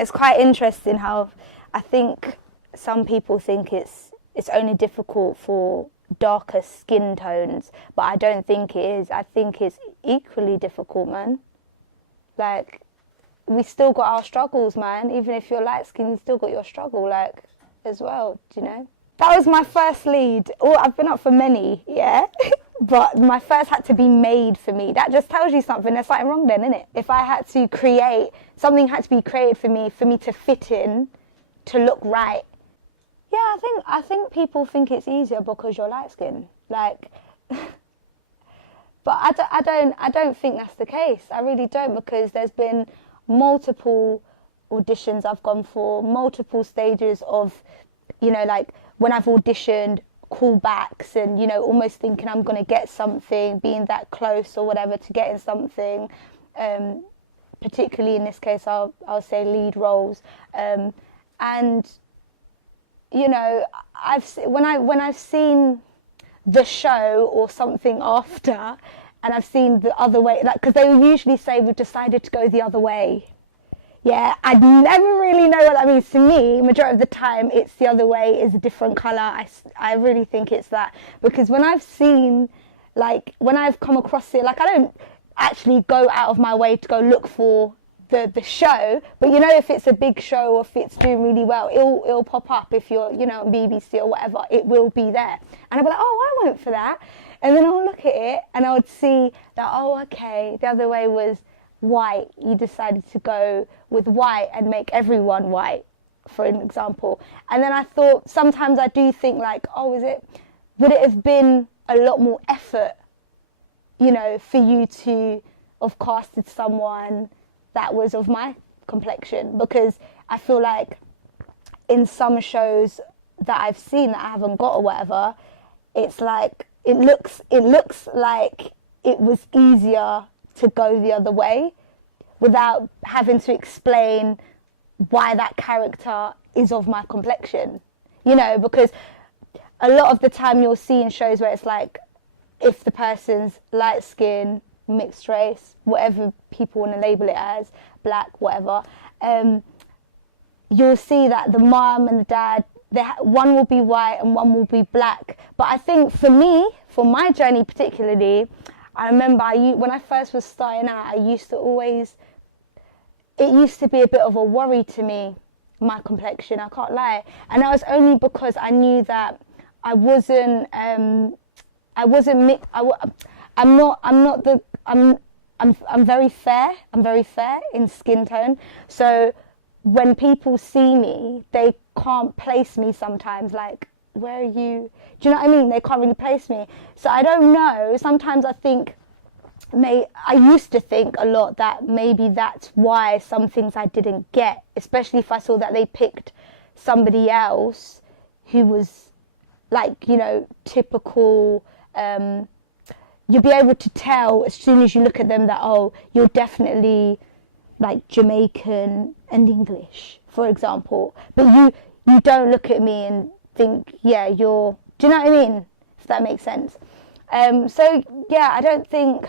It's quite interesting how I think some people think it's only difficult for darker skin tones, but I don't think it is. I think it's equally difficult, man. Like, we still got our struggles, man. Even if you're light skinned, you still got your struggle, like, as well, do you know? That was my first lead. Oh, I've been up for many, yeah? But my first had to be made for me. That just tells you something. There's something wrong then, innit? If I had to create, something had to be created for me to fit in, to look right. Yeah, I think people think it's easier because you're light skinned. Like, but I don't think that's the case. I really don't, because there's been multiple auditions I've gone for, multiple stages of, you know, like when I've auditioned, callbacks, and, you know, almost thinking I'm going to get something, being that close or whatever to getting something, particularly in this case I'll say lead roles, and, you know, when I've seen the show or something after, and I've seen the other way, like, because they will usually say we've decided to go the other way. Yeah, I never really know what that means. To me, majority of the time, it's the other way, is a different colour. I really think it's that. Because when I've seen, like, when I've come across it, like, I don't actually go out of my way to go look for the show. But, you know, if it's a big show or if it's doing really well, it'll pop up. If you're, you know, on BBC or whatever, it will be there. And I'll be like, oh, I went for that. And then I'll look at it and I would see that, oh, okay, the other way was white. You decided to go with white and make everyone white, for an example. And then I thought, sometimes I do think like, oh, would it have been a lot more effort, you know, for you to have casted someone that was of my complexion? Because I feel like in some shows that I've seen that I haven't got or whatever, it's like, it looks like it was easier to go the other way without having to explain why that character is of my complexion, you know, because a lot of the time you'll see in shows where it's like, if the person's light skin, mixed race, whatever people want to label it as, black, whatever, you'll see that the mum and the dad, one will be white and one will be black. But I think for me, for my journey particularly, I remember when I first was starting out, it used to be a bit of a worry to me, my complexion, I can't lie. And that was only because I knew that I'm very fair. I'm very fair in skin tone. So when people see me, they can't place me sometimes, like, where are you? Do you know what I mean? They can't really place me. So I don't know. Sometimes I think, I used to think a lot that maybe that's why some things I didn't get, especially if I saw that they picked somebody else who was, like, you know, typical. You'll be able to tell as soon as you look at them that, oh, you're definitely like Jamaican and English, for example. But you don't look at me and think, yeah, do you know what I mean? If that makes sense. So yeah, I don't think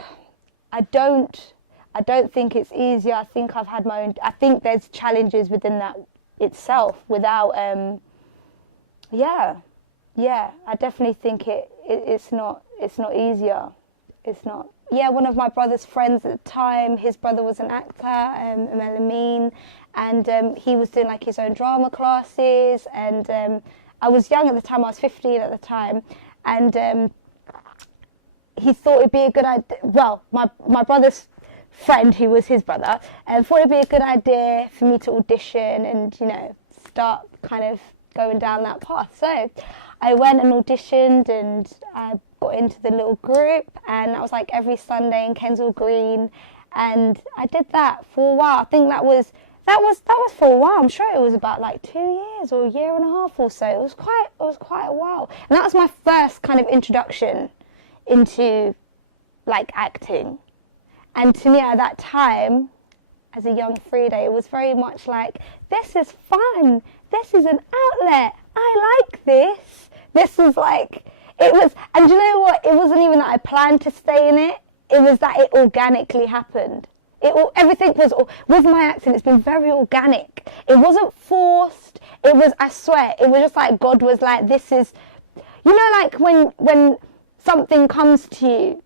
it's easier. I think I've had my own, I think there's challenges within that itself without, I definitely think it's not easier. It's not. Yeah, one of my brother's friends at the time, his brother was an actor, Mel Amin, and he was doing like his own drama classes, and I was young at the time, I was 15 at the time, and he thought it'd be a good idea, well, my brother's friend, who was his brother, thought it'd be a good idea for me to audition and, you know, start kind of going down that path. So I went and auditioned, and I got into the little group, and that was like every Sunday in Kensal Green, and I did that for a while. I think that was for a while. I'm sure it was about like 2 years or a year and a half or so. It was quite a while, and that was my first kind of introduction into like acting. And to me at that time, as a young Frieda, it was very much like, this is fun, this is an outlet, I like this. This is like, it was, and you know what, it wasn't even that I planned to stay in it, it was that it organically happened. Everything was, with my acting, it's been very organic. It wasn't forced. It was, I swear, it was just like God was like, this is, you know, like when something comes to you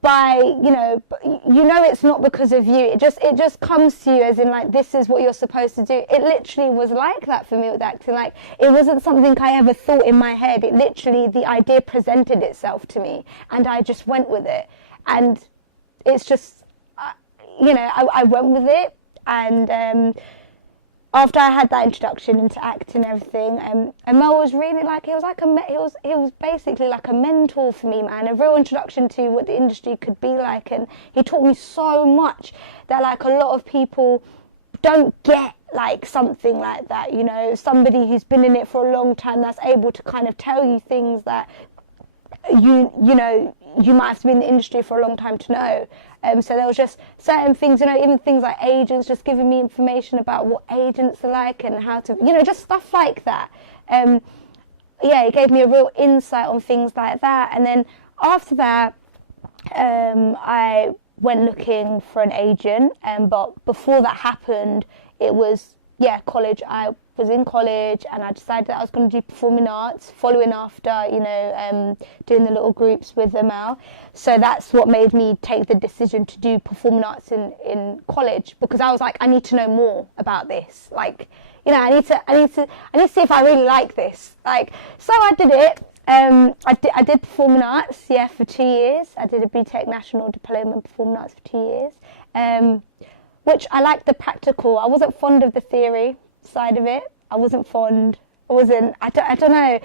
by, you know it's not because of you. It just comes to you as in like, this is what you're supposed to do. It literally was like that for me with acting. Like, it wasn't something I ever thought in my head. It literally, the idea presented itself to me and I just went with it. And it's just, I went with it. And after I had that introduction into acting and everything, and Mel was really like, he was basically like a mentor for me, man, a real introduction to what the industry could be like. And he taught me so much that like a lot of people don't get like something like that, you know, somebody who's been in it for a long time that's able to kind of tell you things that you might have to be in the industry for a long time to know. So there was just certain things, you know, even things like agents, just giving me information about what agents are like and how to, you know, just stuff like that. It gave me a real insight on things like that. And then after that, I went looking for an agent. But before that happened, it was, college. I was in college and I decided that I was going to do performing arts, following after, doing the little groups with Mel. So that's what made me take the decision to do performing arts in college, because I was like, I need to know more about this. Like, you know, I need to see if I really like this. Like, so I did it. I did performing arts, for 2 years. I did a BTEC National Diploma in Performing Arts for 2 years, which I liked the practical. I wasn't fond of the theory side of it. I don't know.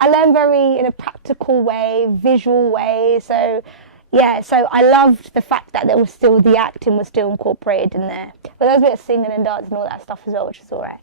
I learn very in a practical way, visual way. So I loved the fact that the acting was still incorporated in there. But there was a bit of singing and dancing and all that stuff as well, which was all right.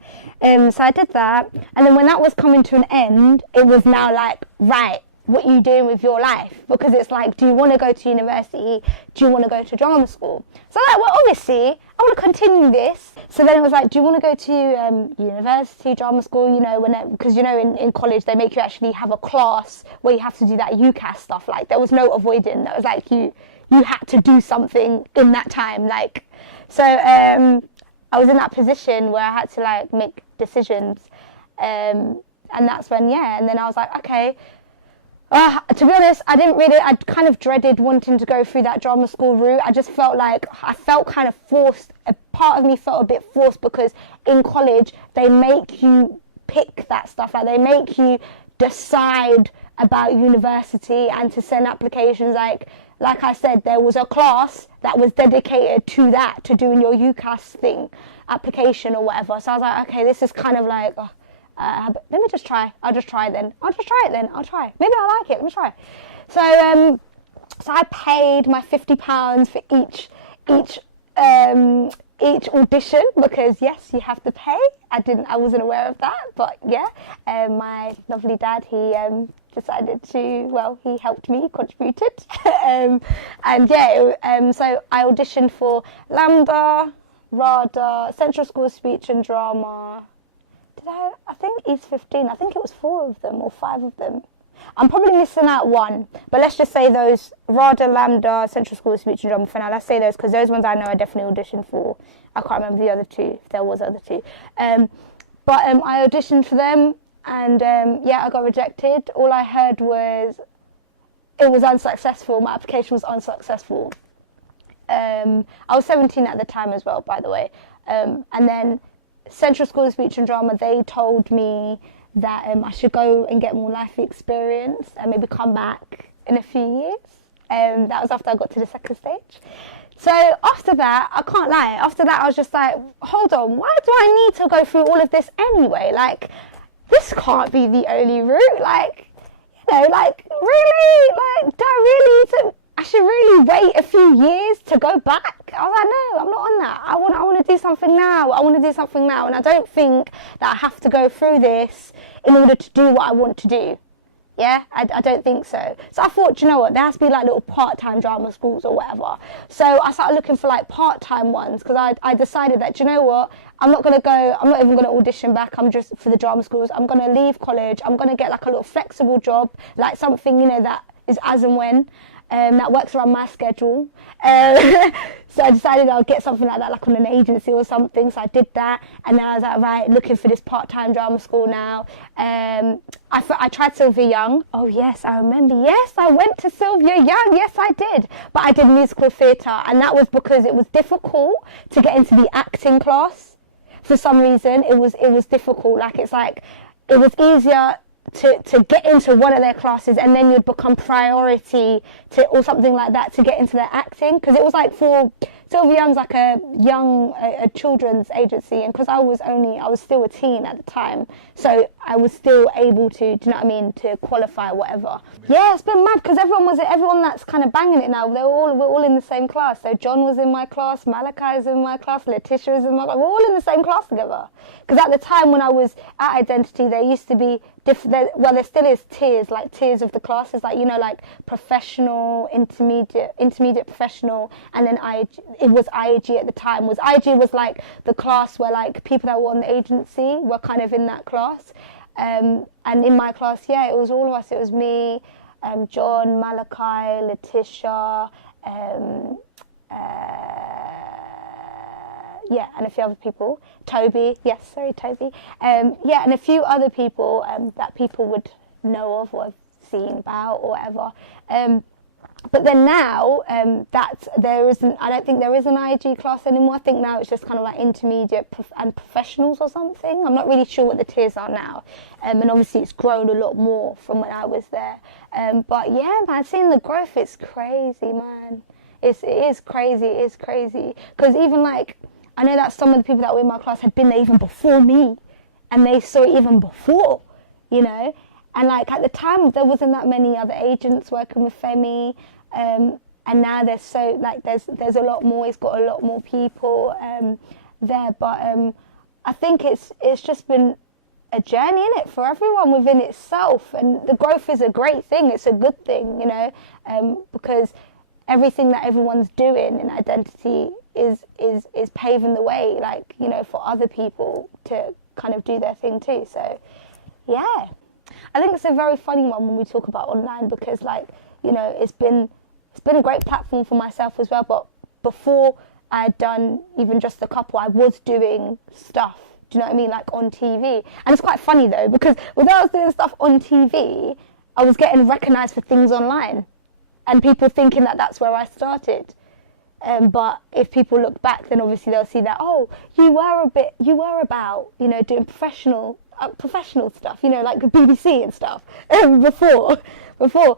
So I did that. And then when that was coming to an end, it was now like, right, what are you doing with your life? Because it's like, do you want to go to university? Do you want to go to drama school? So I'm like, well, obviously, I want to continue this. So then it was like, do you want to go to university, drama school? You know, because, you know, in college, they make you actually have a class where you have to do that UCAS stuff. Like, there was no avoiding. That was like, you had to do something in that time. Like, so I was in that position where I had to, like, make decisions. And that's when, and then I was like, okay. To be honest, I kind of dreaded wanting to go through that drama school route. I just felt like, I felt kind of forced. A part of me felt a bit forced because in college, they make you pick that stuff. Like, they make you decide about university and to send applications. Like I said, there was a class that was dedicated to that, to doing your UCAS thing, application or whatever. So I was like, okay, this is kind of like, let me just try. I'll just try it then. I'll try. Maybe I like it. Let me try. So I paid my £50 for each audition, because yes, you have to pay. I wasn't aware of that, but my lovely dad, he decided to, he helped me, contributed. So I auditioned for Lambda, RADA, Central School of Speech and Drama. I think East 15, I think it was 4 of them or 5 of them. I'm probably missing out one, but let's just say those, RADA, Lambda, Central School of Speech and Drama for now. Let's say those, because those ones I know I definitely auditioned for. I can't remember the other 2, if there was other 2. But I auditioned for them, and I got rejected. All I heard was it was unsuccessful. My application was unsuccessful. I was 17 at the time as well, by the way. And then Central School of Speech and Drama, they told me that I should go and get more life experience and maybe come back in a few years. That was after I got to the second stage. So after that, I can't lie, after that I was just like, hold on, why do I need to go through all of this anyway? Like, this can't be the only route. Like, you know, like, really? Like, do I really need to... I should really wait a few years to go back. I was like, no, I'm not on that. I want to do something now. And I don't think that I have to go through this in order to do what I want to do. Yeah, I don't think so. So I thought, you know what, there has to be like little part-time drama schools or whatever. So I started looking for like part-time ones, because I decided that, you know what, I'm not even going to audition back. I'm just for the drama schools. I'm going to leave college. I'm going to get like a little flexible job, like something, you know, that is as and when. that works around my schedule. So I decided I'll get something like that, like on an agency or something. So I did that, and then I was like, right, looking for this part-time drama school now. I tried Sylvia Young. Oh yes, I remember. Yes, I went to Sylvia Young. Yes, I did. But I did musical theatre, and that was because it was difficult to get into the acting class. For some reason, it was difficult. Like it was easier to get into one of their classes, and then you'd become priority to, or something like that, to get into their acting, because it was like, for Sylvia Young's like a children's agency, and because I was still a teen at the time, so I was still able to, do you know what I mean, to qualify, whatever. Yeah, it's been mad, because everyone that's kind of banging it now, we're all in the same class. So John was in my class, Malachi is in my class, Letitia is in my class, we're all in the same class together. Because at the time when I was at Identity, there used to be there still is tiers of the classes, like, you know, like professional, intermediate professional, and then it was IAG at the time. IAG was like the class where like people that were on the agency were kind of in that class. And in my class, yeah, it was all of us. It was me, John, Malachi, Letitia, yeah, and a few other people. Toby, yes, sorry, Toby. Yeah, and a few other people that people would know of or have seen about or whatever. But then now, I don't think there is an IAG class anymore. I think now it's just kind of like intermediate and professionals or something. I'm not really sure what the tiers are now. And obviously it's grown a lot more from when I was there. But yeah, man, seeing the growth, it's crazy, man. It is crazy. Because even like, I know that some of the people that were in my class had been there even before me, and they saw it even before, you know. And like at the time, there wasn't that many other agents working with Femi, and now there's a lot more. He's got a lot more people there, but I think it's just been a journey, in it, for everyone within itself, and the growth is a great thing. It's a good thing, you know, because everything that everyone's doing in Identity is paving the way, like, you know, for other people to kind of do their thing too. So yeah, I think it's a very funny one when we talk about online, because, like, you know, it's been a great platform for myself as well. But before I had done even just a couple, I was doing stuff, do you know what I mean, like on TV. And it's quite funny though, because when I was doing stuff on TV, I was getting recognised for things online, and people thinking that that's where I started. But if people look back, then obviously they'll see that, oh, you were about, you know, doing professional stuff, you know, like the BBC and stuff before.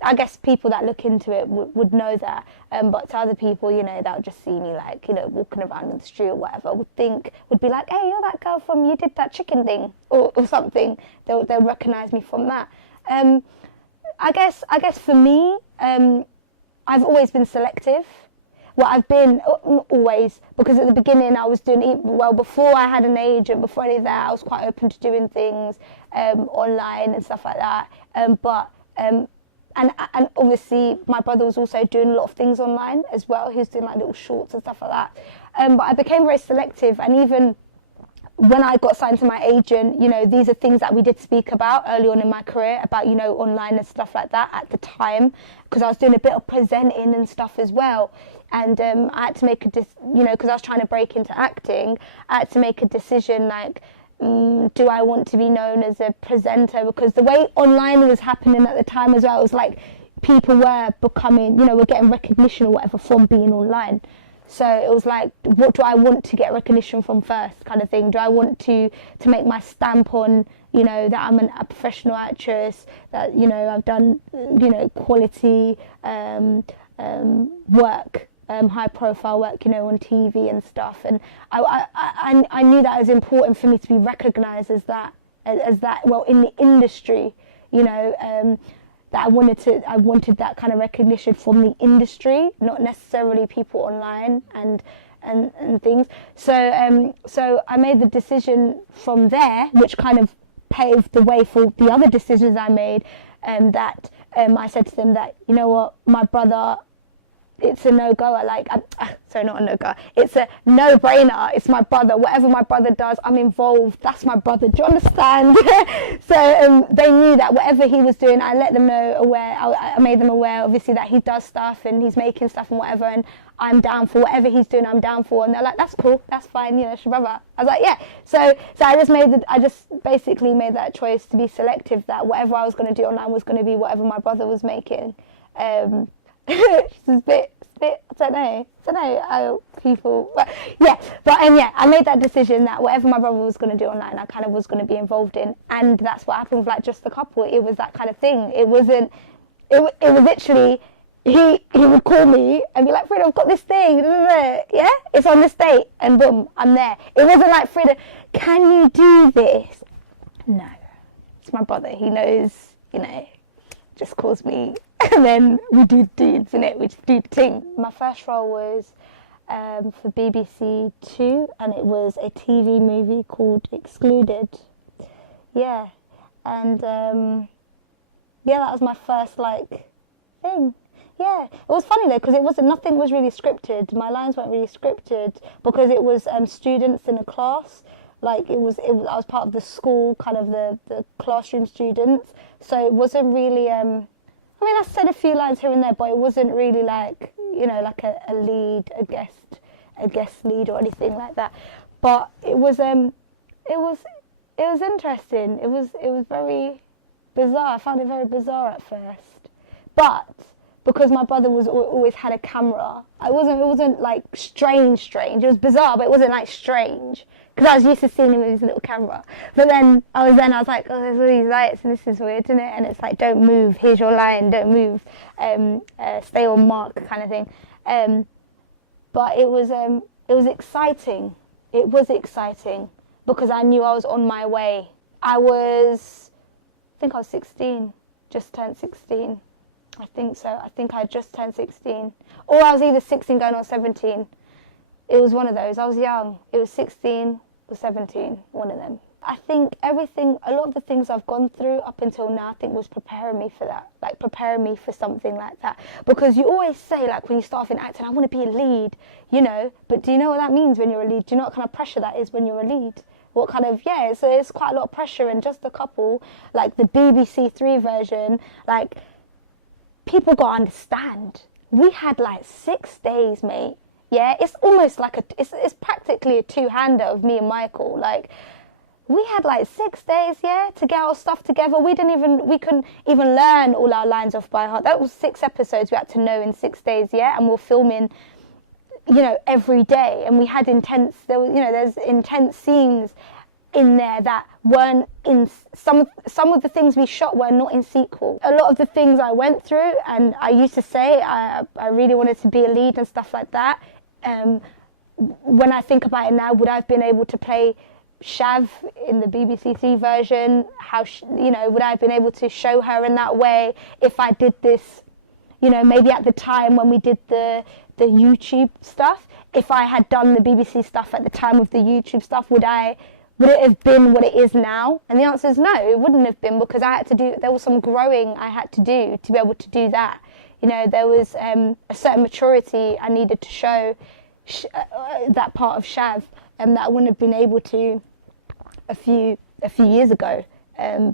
I guess people that look into it would know that. But to other people, you know, that would just see me, like, you know, walking around in the street or whatever, would be like, hey, you're that girl from, you did that chicken thing or something. They'll recognise me from that. I guess for me, I've always been selective. Well, I've been, not always, because at the beginning I was doing, well, before I had an agent, before any of that, I was quite open to doing things online and stuff like that. And obviously my brother was also doing a lot of things online as well. He was doing like little shorts and stuff like that. But I became very selective, and even when I got signed to my agent, you know, these are things that we did speak about early on in my career, about, you know, online and stuff like that at the time, because I was doing a bit of presenting and stuff as well. And I had to make you know, because I was trying to break into acting, I had to make a decision, like, do I want to be known as a presenter? Because the way online was happening at the time as well, it was like people were becoming, you know, were getting recognition or whatever from being online. So it was like, what do I want to get recognition from first, kind of thing? Do I want to make my stamp on, you know, that I'm a professional actress, that, you know, I've done, you know, quality work, high profile work, you know, on TV and stuff. And I knew that it was important for me to be recognised as that, well, in the industry, you know, that I wanted that kind of recognition from the industry, not necessarily people online and things. So I made the decision from there, which kind of paved the way for the other decisions I made. That I said to them that, you know what, my brother it's a no-goer. Like, sorry, not a no-goer. It's a no-brainer. It's my brother. Whatever my brother does, I'm involved. That's my brother. Do you understand? So they knew that whatever he was doing, I let them know I made them aware, obviously, that he does stuff and he's making stuff and whatever, and I'm down for whatever he's doing. I'm down for, and they're like, that's cool, that's fine, it's your brother. I was like, yeah. So I just basically made that choice to be selective, that whatever I was going to do online was going to be whatever my brother was making. It's a bit, I don't know how people, but I made that decision that whatever my brother was going to do online, I kind of was going to be involved in, and that's what happened with like Just a Couple. It was that kind of thing. It was literally, he would call me and be like, Frieda, I've got this thing, yeah, it's on this date, and boom, I'm there. It wasn't like, Frieda, can you do this? No, it's my brother. He knows, just calls me, and then we do dudes, we just do the thing. My first role was for BBC Two, and it was a TV movie called Excluded. Yeah, and that was my first thing. Yeah, it was funny though, because nothing was really scripted. My lines weren't really scripted because it was students in a class. I was part of the school, kind of the classroom students. So it wasn't really, I said a few lines here and there, but it wasn't really like a lead, a guest lead or anything like that. But it was interesting. It was very bizarre. I found it very bizarre at first. But because my brother always had a camera, it wasn't like strange. It was bizarre, but it wasn't like strange, because I was used to seeing him with his little camera. But then I was like, oh, there's all these lights, and this is weird, isn't it? And it's like, don't move, here's your line, don't move, stay on mark, kind of thing. But it was exciting. It was exciting because I knew I was on my way. I think I was 16, just turned 16. I think so. I think I just turned 16. Or I was either 16 going on 17. It was one of those. I was young. It was 16 or 17, one of them. I think a lot of the things I've gone through up until now, I think was preparing me for that, preparing me for something like that. Because you always say, when you start off in acting, I want to be a lead, but do you know what that means when you're a lead? Do you know what kind of pressure that is when you're a lead? What kind of, so it's quite a lot of pressure, and Just a Couple, the BBC Three version, people got to understand. We had 6 days, mate. Yeah, it's almost it's practically a two-hander of me and Michael. We had 6 days, to get our stuff together. We couldn't even learn all our lines off by heart. That was 6 episodes we had to know in 6 days, and we're filming, every day. And we had there's intense scenes in there that weren't in some of the things we shot were not in sequel. A lot of the things I went through, and I used to say I really wanted to be a lead and stuff like that. When I think about it now, would I have been able to play Shav in the BBC Three version? Would I have been able to show her in that way if I did this? Maybe at the time when we did the YouTube stuff, if I had done the BBC stuff at the time of the YouTube stuff, would it have been what it is now? And the answer is no, it wouldn't have been, because there was some growing I had to do to be able to do that. There was a certain maturity I needed to show that part of Shav, that I wouldn't have been able to a few years ago.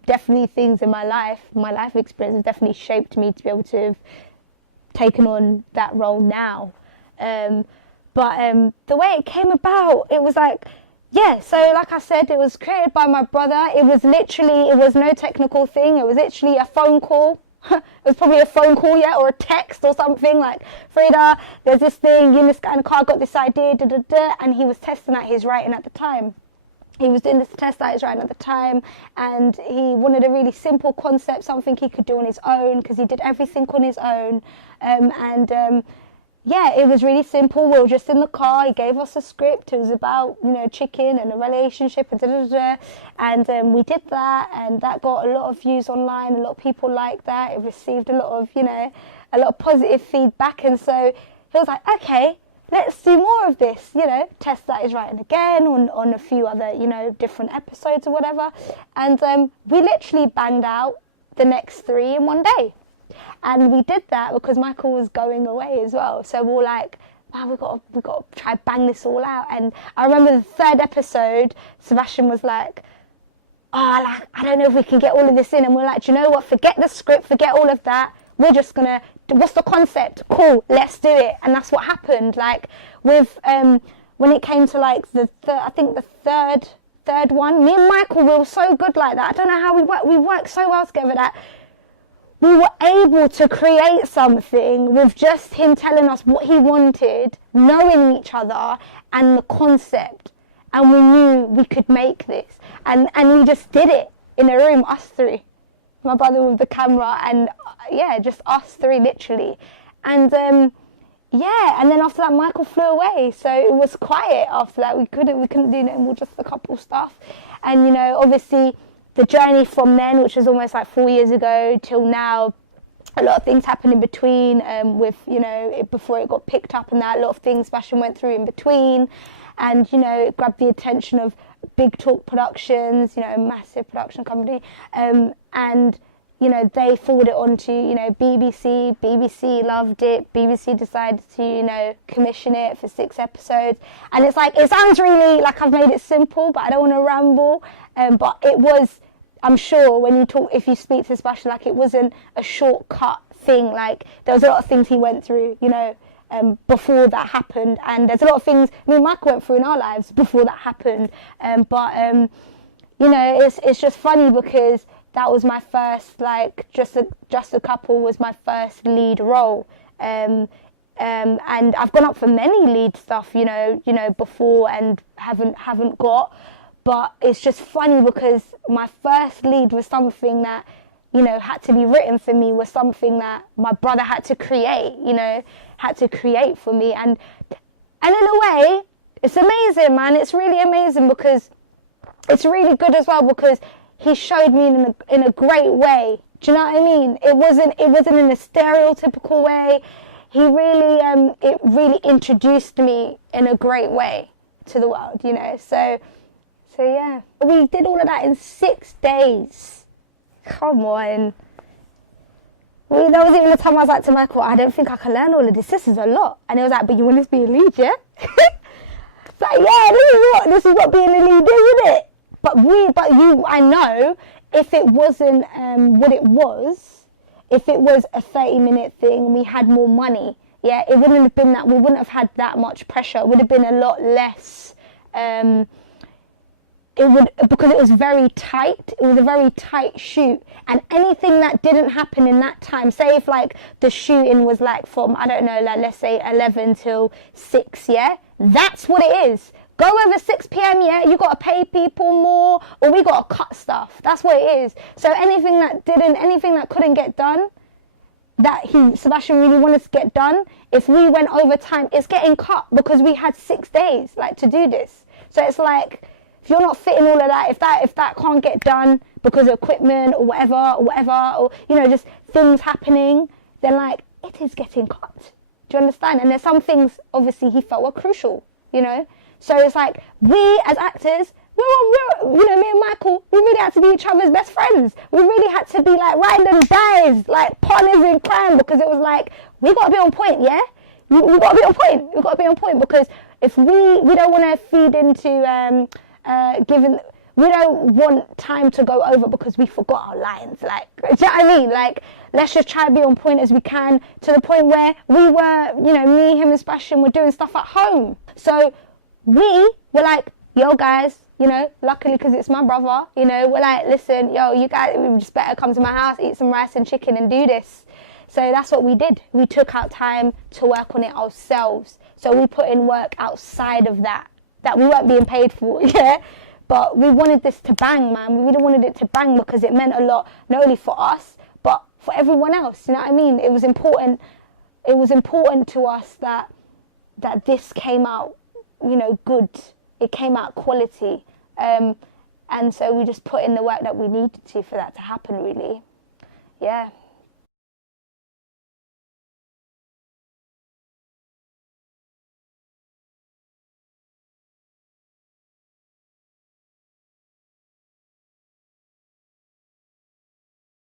Definitely things in my life experience has definitely shaped me to be able to have taken on that role now. But the way it came about, it was so like I said, it was created by my brother. It was no technical thing. It was literally a phone call. It was probably a phone call, or a text or something, Frieda, there's this thing, you in this guy in the car got this idea, and he was testing out his writing at the time. He was doing this test at his writing at the time, and he wanted a really simple concept, something he could do on his own, because he did everything on his own, it was really simple. We were just in the car. He gave us a script. It was about, chicken and a relationship and we did that, and that got a lot of views online. A lot of people liked that. It received a lot of positive feedback, and so he was like, okay, let's do more of this, test that his writing again on a few other, different episodes or whatever. And we literally banged out the next 3 in one day. And we did that because Michael was going away as well. So we were like, man, we got to try bang this all out. And I remember the 3rd episode, Sebastian was like, I don't know if we can get all of this in. And we're like, do you know what? Forget the script, forget all of that. We're just going to, what's the concept? Cool, let's do it. And that's what happened. Like with, when it came to like the third one, me and Michael, we were so good like that. I don't know how we worked so well together that we were able to create something with just him telling us what he wanted, knowing each other and the concept. And we knew we could make this. And we just did it in a room, us 3. My brother with the camera and, just us 3 literally. And, and then after that, Michael flew away. So it was quiet after that. We couldn't do no more, just a couple stuff. And, you know, obviously the journey from then, which was almost like 4 years ago, till now, a lot of things happened in between with, you know, before it got picked up and that. A lot of things Sebastian went through in between. And, you know, it grabbed the attention of Big Talk Productions, you know, a massive production company. And, you know, they forwarded it on to, you know, BBC. BBC loved it. BBC decided to, you know, commission it for 6 episodes. And it's like, it sounds really like I've made it simple, but I don't want to ramble. But it was, I'm sure when you talk, if you speak to Sebastian, like it wasn't a shortcut thing. Like there was a lot of things he went through, you know, before that happened. And there's a lot of things me and Michael went through in our lives before that happened. You know, it's just funny because that was my first, like, just a couple was my first lead role. And I've gone up for many lead stuff, you know, before and haven't got. But it's just funny because my first lead was something that, you know, had to be written for me, was something that my brother had to create, you know, for me. And in a way, it's amazing, man. It's really amazing because it's really good as well because he showed me in a great way. Do you know what I mean? It wasn't in a stereotypical way. He really, it really introduced me in a great way to the world, you know. So yeah, we did all of that in 6 days. Come on. There was even a time I was like to Michael, I don't think I can learn all of this. This is a lot. And he was like, but you want to be a lead, yeah? It's like, yeah, this is what being a lead is, isn't it? I know if it wasn't what it was, if it was a 30-minute thing, we had more money, yeah, it wouldn't have been that, we wouldn't have had that much pressure. It would have been a lot less, because it was very tight. It was a very tight shoot. And anything that didn't happen in that time, say if like the shooting was like from, I don't know, like let's say 11 till 6, yeah? That's what it is. Go over 6 p.m, yeah, you got to pay people more, or we got to cut stuff. That's what it is. So anything that couldn't get done, that Sebastian really wanted to get done, if we went over time, it's getting cut because we had 6 days, like, to do this. So it's like, if you're not fitting all of that, if that can't get done because of equipment or whatever, or, you know, just things happening, then, like, it is getting cut. Do you understand? And there's some things, obviously, he felt were crucial, you know? So it's like, we as actors, we're you know, me and Michael, we really had to be each other's best friends. We really had to be like random guys, like partners in crime, because it was like, we got to be on point, yeah? We got to be on point. We got to be on point because if we don't want to feed into we don't want time to go over because we forgot our lines. Like, do you know what I mean? Like, let's just try to be on point as we can to the point where we were, you know, me, him and Sebastian were doing stuff at home. So we were like, yo guys, you know, luckily because it's my brother, you know, we're like, listen, yo, you guys, we just better come to my house, eat some rice and chicken and do this. So that's what we did. We took out time to work on it ourselves. So we put in work outside of that we weren't being paid for, yeah? But we wanted this to bang, man. We really wanted it to bang because it meant a lot, not only for us, but for everyone else, you know what I mean? It was important to us that this came out, you know, good. It came out quality. And so we just put in the work that we needed to for that to happen, really. Yeah.